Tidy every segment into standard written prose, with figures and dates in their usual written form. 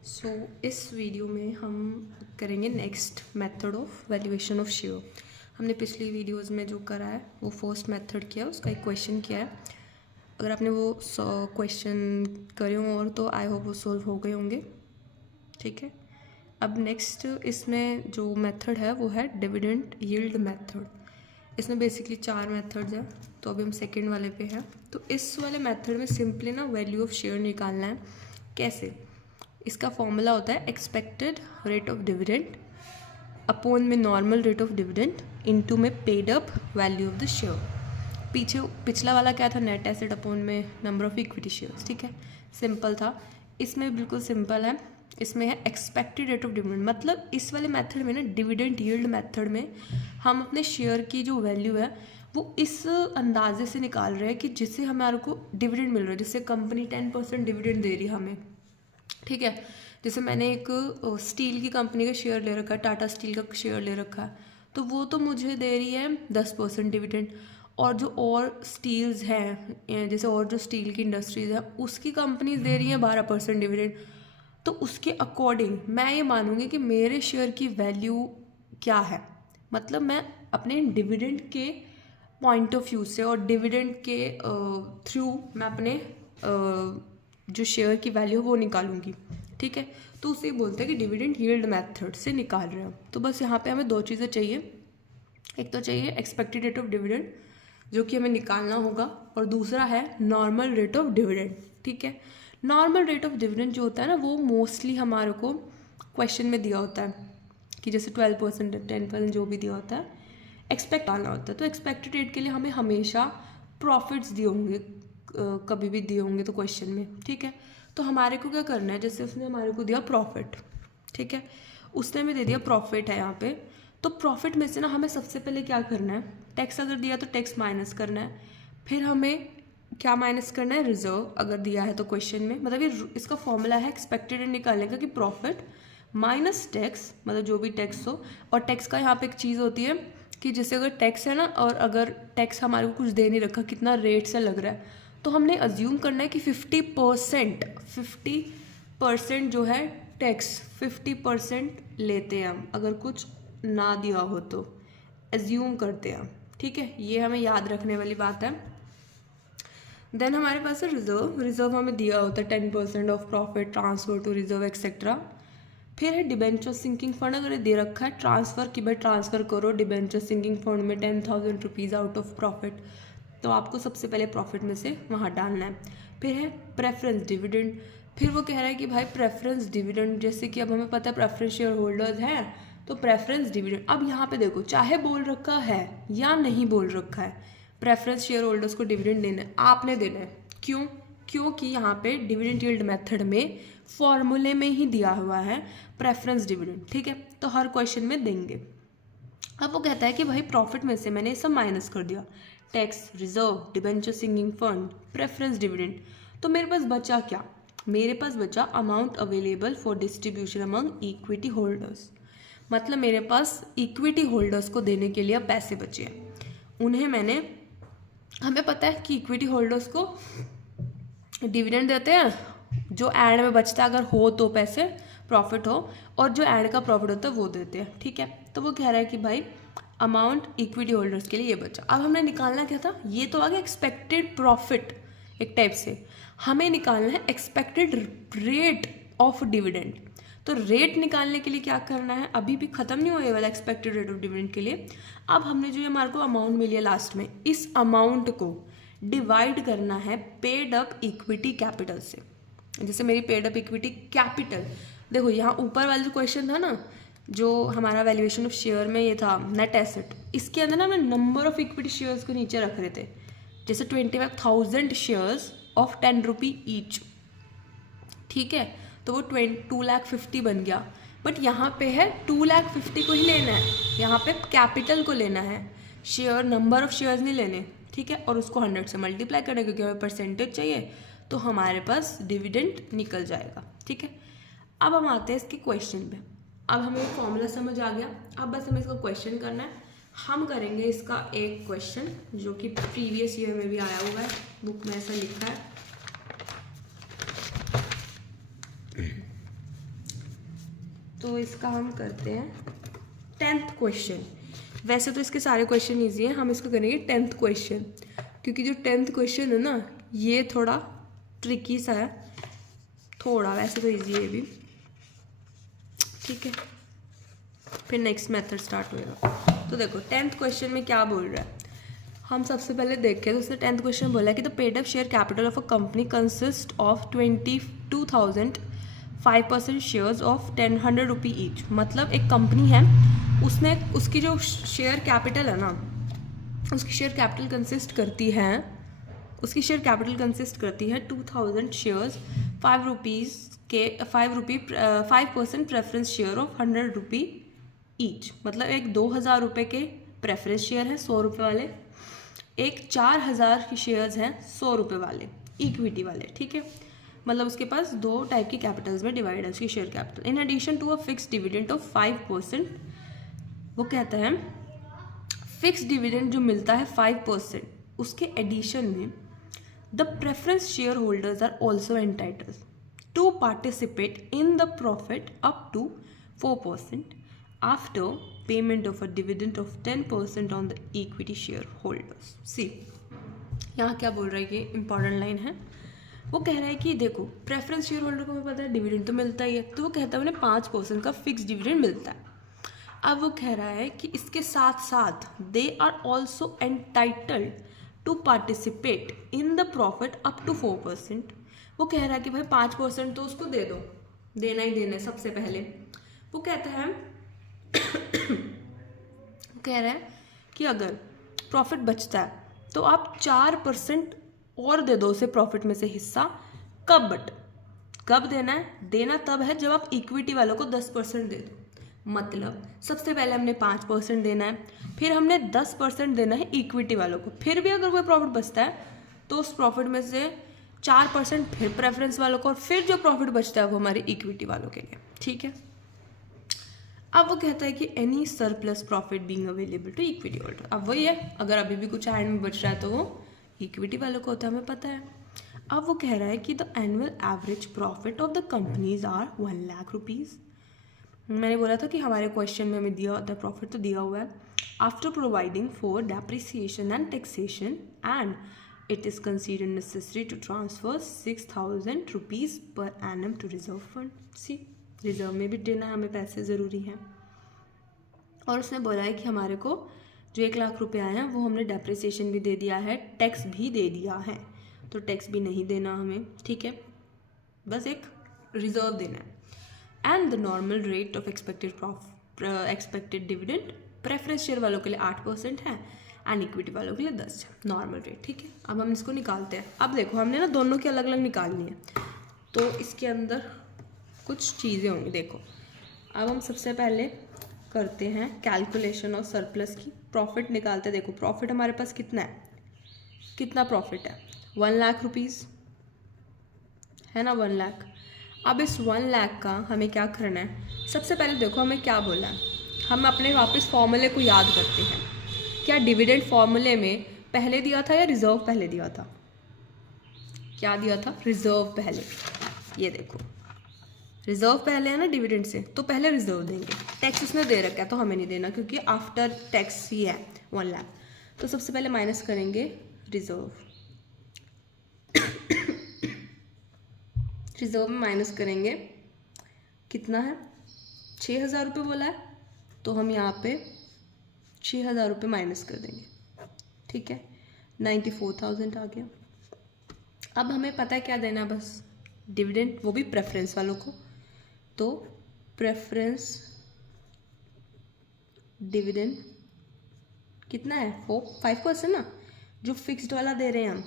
इस वीडियो में हम करेंगे next method of valuation of share. हमने पिछली वीडियोस में जो करा है वो फर्स्ट मेथड किया, उसका एक क्वेश्चन किया है। अगर आपने वो क्वेश्चन करे हों और तो आई होप वो सॉल्व हो गए होंगे। ठीक है, अब नेक्स्ट इसमें जो मेथड है वो है डिविडेंड यील्ड मेथड। इसमें बेसिकली 4 मेथड्स हैं, तो अभी हम सेकेंड वाले पे हैं। तो इस वाले मेथड में सिंपली ना वैल्यू ऑफ शेयर निकालना है। कैसे? इसका फॉर्मूला होता है expected rate of dividend upon में normal rate of dividend into में paid up value of the share. पिछला वाला क्या था? नेट एसेट अपॉन में नंबर ऑफ इक्विटी शेयर्स। ठीक है, सिंपल था। इसमें बिल्कुल सिंपल है। इसमें है एक्सपेक्टेड रेट ऑफ डिविडेंड, मतलब इस वाले मेथड में ना डिविडेंड यील्ड मेथड में हम अपने शेयर की जो वैल्यू है वो इस अंदाजे से निकाल रहे हैं कि जिससे हमारे को डिविडेंड मिल रहा है, जिससे कंपनी 10% डिविडेंड दे रही है हमें। ठीक है, जैसे मैंने एक स्टील की कंपनी का शेयर ले रखा है, टाटा स्टील का शेयर ले रखा है, तो वो तो मुझे दे रही है 10% डिविडेंड। और जो और स्टील्स हैं, जैसे और जो स्टील की इंडस्ट्रीज़ है उसकी कंपनीज दे रही हैं 12% डिविडेंड। तो उसके अकॉर्डिंग मैं ये मानूंगी कि मेरे शेयर की वैल्यू क्या है। मतलब मैं अपने डिविडेंड के पॉइंट ऑफ व्यू से और डिविडेंड के थ्रू मैं अपने जो शेयर की वैल्यू वो निकालूंगी। ठीक है, तो उसे बोलते हैं कि डिविडेंड यील्ड मेथड से निकाल रहे हैं। तो बस यहाँ पे हमें 2 चीज़ें चाहिए। एक तो चाहिए एक्सपेक्टेड रेट ऑफ डिविडेंड जो कि हमें निकालना होगा, और दूसरा है नॉर्मल रेट ऑफ डिविडेंड। ठीक है, नॉर्मल रेट ऑफ डिविडेंड जो होता है ना वो मोस्टली हमारे को क्वेश्चन में दिया होता है कि जैसे 12% 10% जो भी दिया होता है एक्सपेक्ट आना होता है। तो एक्सपेक्टेड रेट के लिए हमें हमेशा प्रॉफिट्स दिए होंगे, कभी भी दिए होंगे तो क्वेश्चन में। ठीक है, तो हमारे को क्या करना है, जैसे उसने हमारे को दिया प्रॉफिट। ठीक है, उसने हमें दे दिया प्रॉफिट है यहाँ पे। तो प्रॉफिट में से ना हमें सबसे पहले क्या करना है, टैक्स अगर दिया तो टैक्स माइनस करना है। फिर हमें क्या माइनस करना है, रिजर्व अगर दिया है तो क्वेश्चन में। मतलब ये इसका फॉर्मूला है एक्सपेक्टेड निकालने का कि प्रॉफिट माइनस टैक्स, मतलब जो भी टैक्स हो। और टैक्स का यहाँ पे एक चीज़ होती है कि जैसे अगर टैक्स है ना, और अगर टैक्स हमारे को कुछ दे नहीं रखा, कितना रेट से लग रहा है, तो हमने अज्यूम करना है कि 50% जो है टैक्स 50% लेते हैं हम, अगर कुछ ना दिया हो तो अज्यूम करते हैं। ठीक है, ये हमें याद रखने वाली बात है। देन हमारे पास है रिजर्व हमें दिया होता है 10% of profit transfer to reserve etcetera. फिर है डिबेंचर सिंकिंग फंड, अगर दे रखा है ट्रांसफ़र कि भाई ट्रांसफ़र करो डिबेंचर सिंकिंग फंड में 10,000 रुपीज़ आउट ऑफ प्रॉफिट, तो आपको सबसे पहले प्रॉफिट में से वहाँ डालना है। फिर है प्रेफरेंस डिविडेंड। फिर वो कह रहा है कि भाई प्रेफरेंस डिविडेंड, जैसे कि अब हमें पता है प्रेफरेंस शेयर होल्डर्स हैं, तो प्रेफरेंस डिविडेंड अब यहाँ पे देखो चाहे बोल रखा है या नहीं बोल रखा है, प्रेफरेंस शेयर होल्डर्स को डिविडेंड देना है, आपने देना है। क्यों? क्योंकि यहाँ पे डिविडेंड यील्ड मेथड में फॉर्मूले में ही दिया हुआ है प्रेफरेंस डिविडेंड। ठीक है, तो हर क्वेश्चन में देंगे। अब वो कहता है कि भाई प्रॉफिट में से मैंने सब माइनस कर दिया, tax, reserve, debenture sinking fund, preference dividend, तो मेरे पास बचा क्या? मेरे पास बचा amount available for distribution among equity holders. मतलब मेरे पास इक्विटी होल्डर्स को देने के लिए पैसे बचे हैं। उन्हें मैंने, हमें पता है कि इक्विटी होल्डर्स को डिविडेंड देते हैं, जो एंड में बचता है अगर हो तो पैसे प्रॉफिट हो, और जो एंड का प्रॉफिट होता है वो देते हैं। ठीक है, तो वो कह रहा है कि भाई अमाउंट इक्विटी होल्डर्स के लिए ये बचा। अब हमने निकालना क्या था, ये तो आ गया एक्सपेक्टेड प्रॉफिट एक टाइप से। हमें निकालना है एक्सपेक्टेड रेट ऑफ डिविडेंड। तो रेट निकालने के लिए क्या करना है, अभी भी खत्म नहीं हुआ ये वाला एक्सपेक्टेड रेट ऑफ डिविडेंड के लिए। अब हमने जो हमारे को अमाउंट मिली है लास्ट में, इस अमाउंट को डिवाइड करना है पेड अप इक्विटी कैपिटल से। जैसे मेरी पेड अप इक्विटी कैपिटल, देखो यहाँ ऊपर वाला जो क्वेश्चन था ना, जो हमारा वैल्यूएशन ऑफ शेयर में ये था नेट एसेट, इसके अंदर ना हमने नंबर ऑफ इक्विटी शेयर्स को नीचे रख रहे थे। जैसे 25,000 शेयर्स ऑफ 10 रुपी ईच। ठीक है, तो वो 2,50,000 बन गया। बट यहाँ पे है 2,50,000 को ही लेना है, यहाँ पे कैपिटल को लेना है, शेयर नंबर ऑफ शेयर्स नहीं लेने। ठीक है, और उसको 100 से मल्टीप्लाई करना, क्योंकि हमें परसेंटेज चाहिए, तो हमारे पास डिविडेंड निकल जाएगा। ठीक है, अब हम आते हैं इसके क्वेश्चन पे। अब हमें फॉर्मूला समझ आ गया, अब बस हमें इसका क्वेश्चन करना है। हम करेंगे इसका एक क्वेश्चन जो कि प्रीवियस ईयर में भी आया हुआ है, बुक में ऐसा लिखा है। तो इसका हम करते हैं 10th क्वेश्चन। वैसे तो इसके सारे क्वेश्चन ईजी हैं, हम इसको करेंगे 10th क्वेश्चन, क्योंकि जो 10th क्वेश्चन है ना ये थोड़ा ट्रिकी सा है, थोड़ा, वैसे तो ईजी है भी, ठीक है। फिर नेक्स्ट मेथड स्टार्ट होएगा। तो देखो 10th क्वेश्चन में क्या बोल रहा है, हम सबसे पहले देखें तो उसने 10th क्वेश्चन बोला है कि the paid up share capital of a company consist of 22,000 5% shares of 100 rupee each. मतलब एक कंपनी है, उसने उसकी जो शेयर कैपिटल है ना, उसकी शेयर कैपिटल कंसिस्ट करती है 2000 शेयर्स 5 रुपीज़ के 5% preference share of 100 rupee each. मतलब एक 2,000 रुपये के प्रेफरेंस शेयर है 100 रुपये वाले, एक 4,000 के शेयर्स हैं 100 रुपये वाले इक्विटी वाले, ठीक है। मतलब उसके पास दो टाइप की कैपिटल्स में डिवाइड है उसकी share capital. In addition to a fix dividend of 5%, वो कहता है फिक्स डिविडेंड जो मिलता है 5%, उसके एडिशन में the preference share holders are also entitled to participate in the profit up to 4% after payment of a dividend of 10% on the equity share holders. See यहाँ क्या बोल रहा है, ये इंपॉर्टेंट लाइन है। वो कह रहा है कि देखो प्रेफरेंस शेयर होल्डर को हमें पता है डिविडेंड तो मिलता ही है, तो वो कहता है उन्हें 5% का फिक्स डिविडेंड मिलता है। अब वो कह रहा है कि इसके साथ साथ they are also entitled to participate in the profit up to 4%। वो कह रहा है कि भाई 5% तो उसको दे दो, देना ही देना है सबसे पहले। वो कहता है कह रहा है कि अगर प्रॉफिट बचता है तो आप 4% और दे दो उसे प्रॉफिट में से हिस्सा। कब बट कब देना है, देना तब है जब आप इक्विटी वालों को 10% दे दो। मतलब सबसे पहले हमने 5% देना है, फिर हमने 10% देना है इक्विटी वालों को। फिर भी अगर कोई प्रॉफिट बचता है तो उस प्रॉफिट में से 4% फिर प्रेफरेंस वालों को, और फिर जो प्रॉफिट बचता है वो हमारी इक्विटी वालों के लिए, ठीक है। अब वो कहता है कि any surplus profit being available to equity holder. अब वही है, अगर अभी भी कुछ एंड में बच रहा है तो वो इक्विटी वालों को होता है, हमें पता है। अब वो कह रहा है कि the annual average profit of the companies are 1 lakh rupees. मैंने बोला था कि हमारे क्वेश्चन में हमें दिया होता है प्रॉफिट, तो दिया हुआ है। After providing for depreciation and taxation and it is considered necessary to transfer 6,000 rupees per annum to reserve fund. सी रिजर्व में भी देना है हमें, पैसे ज़रूरी हैं। और उसने बोला है कि हमारे को जो 1 लाख रुपए आए हैं वो हमने डेप्रिसिएशन भी दे दिया है, टैक्स भी दे दिया है, तो टैक्स भी नहीं देना हमें, ठीक है, बस एक रिजर्व देना है। And the normal rate of expected dividend preference share वालों के लिए 8% है एंड इक्विटी वालों के लिए 10 है नॉर्मल रेट, ठीक है। अब हम इसको निकालते हैं। अब देखो हमने ना दोनों की अलग अलग निकालनी है, तो इसके अंदर कुछ चीज़ें होंगी। देखो अब हम सबसे पहले करते हैं कैलकुलेशन और सरप्लस की, प्रॉफिट निकालते हैं। देखो प्रॉफिट हमारे पास कितना है, कितना प्रॉफिट है 1 लाख रुपीज़ है ना, 1 लाख। अब इस 1 लाख का हमें क्या करना है, सबसे पहले देखो हमें क्या बोला है, हम अपने वापस फॉर्मूले को याद करते हैं। क्या डिविडेंड फॉर्मूले में पहले दिया था या रिजर्व पहले दिया था, क्या दिया था, रिजर्व पहले। ये देखो रिजर्व पहले है ना डिविडेंड से, तो पहले रिजर्व देंगे। टैक्स उसने दे रखा है तो हमें नहीं देना क्योंकि आफ्टर टैक्स ही है 1 लाख। तो सबसे पहले माइनस करेंगे रिजर्व, रिजर्व में माइनस करेंगे कितना है, 6,000 रुपये बोला है, तो हम यहाँ पे 6,000 रुपये माइनस कर देंगे, ठीक है, 94,000 आ गया। अब हमें पता है क्या देना, बस डिविडेंड, वो भी प्रेफरेंस वालों को। तो प्रेफरेंस डिविडेंड कितना है, 5% ना, जो फिक्स्ड वाला दे रहे हैं हम।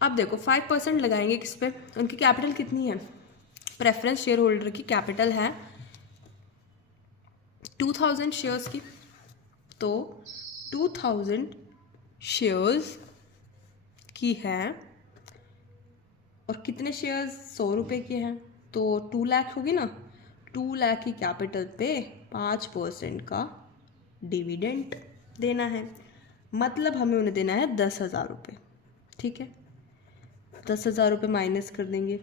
अब देखो 5% लगाएंगे किस पे, उनकी कैपिटल कितनी है, प्रेफरेंस शेयर होल्डर की कैपिटल है 2,000 शेयर्स की, तो 2,000 शेयर्स की है और कितने शेयर्स 100 रुपये के हैं, तो 2 लाख होगी ना, 2 लाख की कैपिटल पे 5% का डिविडेंड देना है। मतलब हमें उन्हें देना है 10,000 रुपये, ठीक है। 10,000 रुपये माइनस कर देंगे,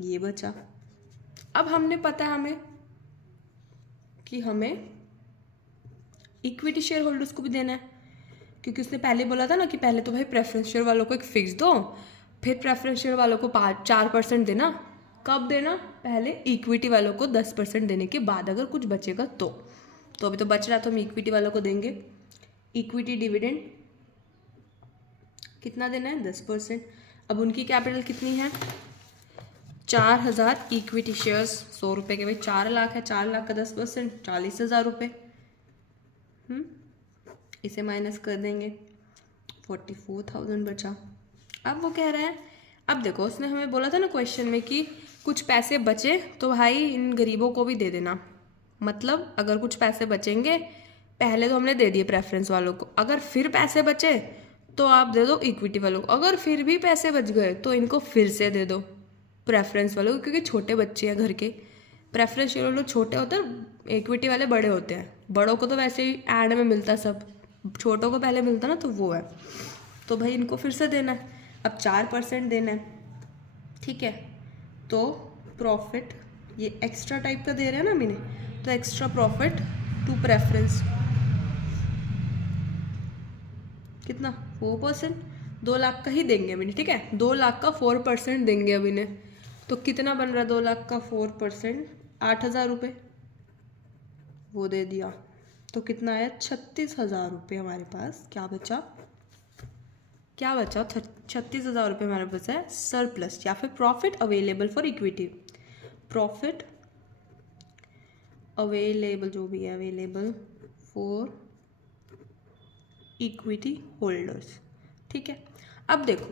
ये बचा। अब हमने पता है हमें कि हमें इक्विटी शेयर होल्डर्स को भी देना है, क्योंकि उसने पहले बोला था ना कि पहले तो भाई प्रेफरेंस शेयर वालों को एक फिक्स दो, फिर प्रेफरेंस शेयर वालों को 4% देना। कब देना? पहले इक्विटी वालों को 10% देने के बाद अगर कुछ बचेगा तो अभी तो बच रहा, तो हम इक्विटी वालों को देंगे। इक्विटी डिविडेंड कितना देना है? 10%। अब उनकी कैपिटल कितनी है? 4000 इक्विटी शेयर्स 100 रुपये के, भाई 4 लाख है, 4 लाख का 10% 40,000 रुपये। इसे माइनस कर देंगे, 44,000 बचा। अब वो कह रहा है, अब देखो उसने हमें बोला था ना क्वेश्चन में कि कुछ पैसे बचे तो भाई इन गरीबों को भी दे देना। मतलब अगर कुछ पैसे बचेंगे, पहले तो हमने दे दिए प्रेफरेंस वालों को, अगर फिर पैसे बचे तो आप दे दो इक्विटी वालों को, अगर फिर भी पैसे बच गए तो इनको फिर से दे दो प्रेफरेंस वालों को, क्योंकि छोटे बच्चे हैं घर के। प्रेफरेंस शेयर लोग छोटे होते हैं, इक्विटी वाले बड़े होते हैं। बड़ों को तो वैसे ही एंड में मिलता सब, छोटों को पहले मिलता ना, तो वो है। तो भाई इनको फिर से देना है, अब 4% देना है, ठीक है। तो प्रॉफिट ये एक्स्ट्रा टाइप का दे रहे हैं ना मैंने, तो एक्स्ट्रा प्रॉफिट टू प्रेफरेंस कितना? 4%। 2 लाख का ही देंगे अभी, ठीक है। 2 लाख का 4% देंगे अभी ने, तो कितना बन रहा? 2 लाख का 4% 8,000 रुपये, वो दे दिया। तो कितना आया? 36,000 रुपये हमारे पास क्या बचा? 36,000 रुपये हमारे पास है सरप्लस, या फिर profit available for equity. Profit available, जो भी है अवेलेबल फॉर इक्विटी होल्डर्स, ठीक है। अब देखो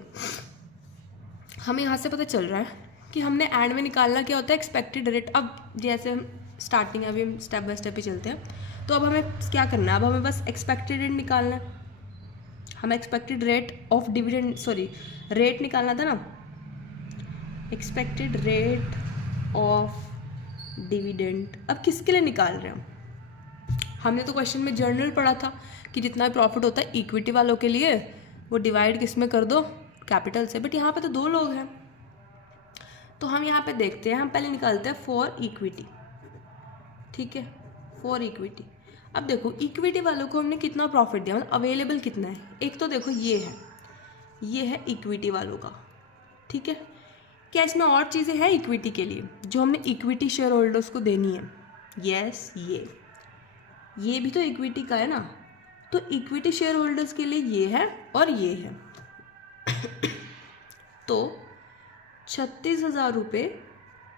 हमें यहाँ से पता चल रहा है कि हमने एंड में निकालना क्या होता है? Expected rate. अब जैसे हम स्टार्टिंग, अभी हम स्टेप बाय स्टेप ही चलते हैं, तो अब हमें क्या करना है? अब हमें बस एक्सपेक्टेड रेट निकालना है। हमें expected rate of dividend, sorry rate निकालना था ना, एक्सपेक्टेड रेट ऑफ डिविडेंड। अब किसके लिए निकाल रहे हैं हम? हमने तो क्वेश्चन में जर्नल पढ़ा था कि जितना प्रॉफिट होता है इक्विटी वालों के लिए वो डिवाइड किस में कर दो? कैपिटल से। बट यहाँ पे तो 2 लोग हैं, तो हम यहाँ पे देखते हैं, हम पहले निकालते हैं फॉर इक्विटी, ठीक है, फॉर इक्विटी। अब देखो इक्विटी वालों को हमने कितना प्रॉफिट दिया, मतलब अवेलेबल कितना है? एक तो देखो ये है इक्विटी वालों का, ठीक है। क्या इसमें और चीज़ें हैं इक्विटी के लिए जो हमने इक्विटी शेयर होल्डर्स को देनी है? यस, ये भी तो इक्विटी का है ना, तो इक्विटी शेयर होल्डर्स के लिए ये है और ये है। तो 36,000 रुपये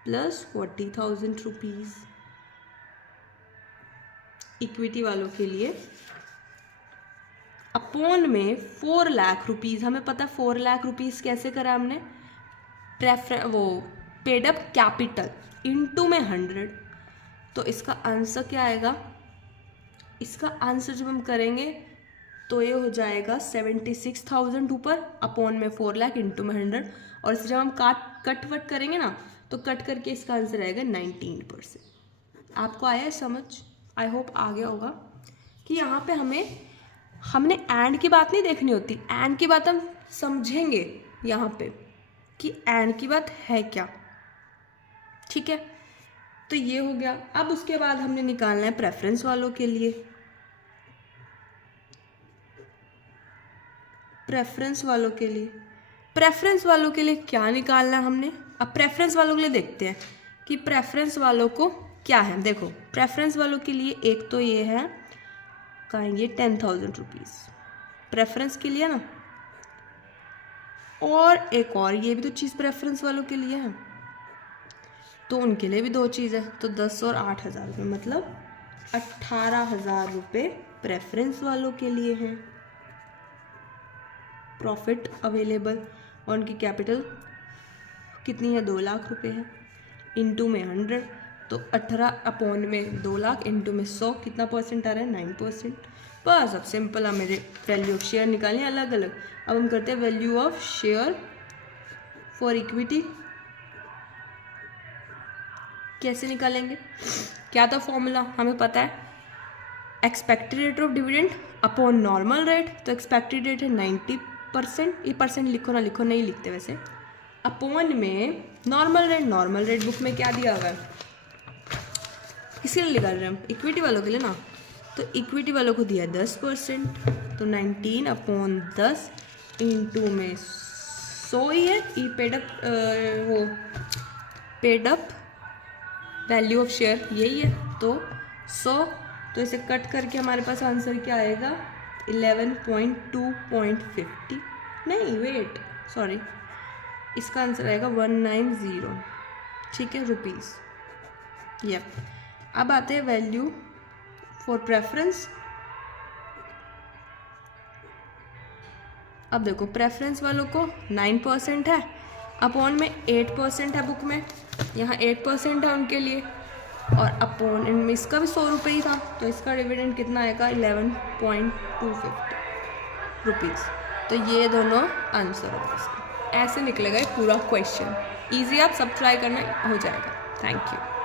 प्लस 40,000 रुपीज़ इक्विटी वालों के लिए, अपॉन में 4 लाख रुपीज़। हमें पता 4 लाख रुपीज़ कैसे करा हमने? वो पेड अप कैपिटल इनटू में 100। तो इसका आंसर क्या आएगा? इसका आंसर जब हम करेंगे तो ये हो जाएगा 76,000 ऊपर, अपॉन में 4 लाख इंटू में 100। और इसे जब हम कट वट करेंगे ना, तो कट करके इसका आंसर आएगा 19%। आपको आया है समझ? आई होप आ गया होगा कि यहाँ पे हमने एंड की बात नहीं देखनी होती, एंड की बात हम समझेंगे यहाँ पे कि एंड की बात है क्या, ठीक है। तो ये हो गया। अब उसके बाद हमने निकालना है प्रेफरेंस वालों के लिए। प्रेफरेंस वालों के लिए क्या निकालना है हमने? अब प्रेफरेंस वालों के लिए देखते हैं कि प्रेफरेंस वालों को क्या है। देखो प्रेफरेंस वालों के लिए एक तो ये है, कहेंगे 10,000 रुपीज़ प्रेफरेंस के लिए ना, और एक और ये भी तो चीज़ प्रेफरेंस वालों के लिए है, तो उनके लिए भी 2 चीज़ है, तो 10 और 8,000 रुपये, मतलब 18,000 रुपये प्रेफरेंस वालों के लिए हैं प्रॉफिट अवेलेबल। और उनकी कैपिटल कितनी है? 2 लाख रुपये है, इंटू में 100, तो 18 अपॉन में 2 लाख इंटू में 100, कितना परसेंट आ रहा है? 9%। बस अब सिंपल है, मेरे वैल्यू ऑफ शेयर निकालनी अलग अलग। अब हम करते हैं value of share for equity. कैसे निकालेंगे? क्या था फॉर्मूला? हमें पता है expected rate of dividend upon normal rate. तो एक्सपेक्टेड रेट है 90%, ये परसेंट लिखो ना लिखो, नहीं लिखते वैसे, अपॉन में नॉर्मल रेट बुक में क्या दिया हुआ है? किसके लिए निकाल रहे हैं हम? इक्विटी वालों के लिए ना। तो इक्विटी वालों को दिया 10%, तो 19/10 इंटू में 100 ही है। ई paid up value of share यही है, तो 100। तो इसे कट करके हमारे पास आंसर क्या आएगा? 11.2.50 नहीं वेट सॉरी, इसका आंसर आएगा 190, ठीक है, रुपीज़। यप। अब आते हैं वैल्यू फॉर प्रेफरेंस। अब देखो प्रेफरेंस वालों को 9% है, अपॉन में 8% है बुक में, यहाँ 8% है उनके लिए, और अपॉन इनमें इसका भी 100 रुपये ही था, तो इसका डिविडेंड कितना आएगा? 11.250 रुपीज़। तो ये दोनों आंसर होगा इसका। ऐसे निकलेगा ये पूरा क्वेश्चन। ईजी, आप सब ट्राई करना, हो जाएगा। Thank you.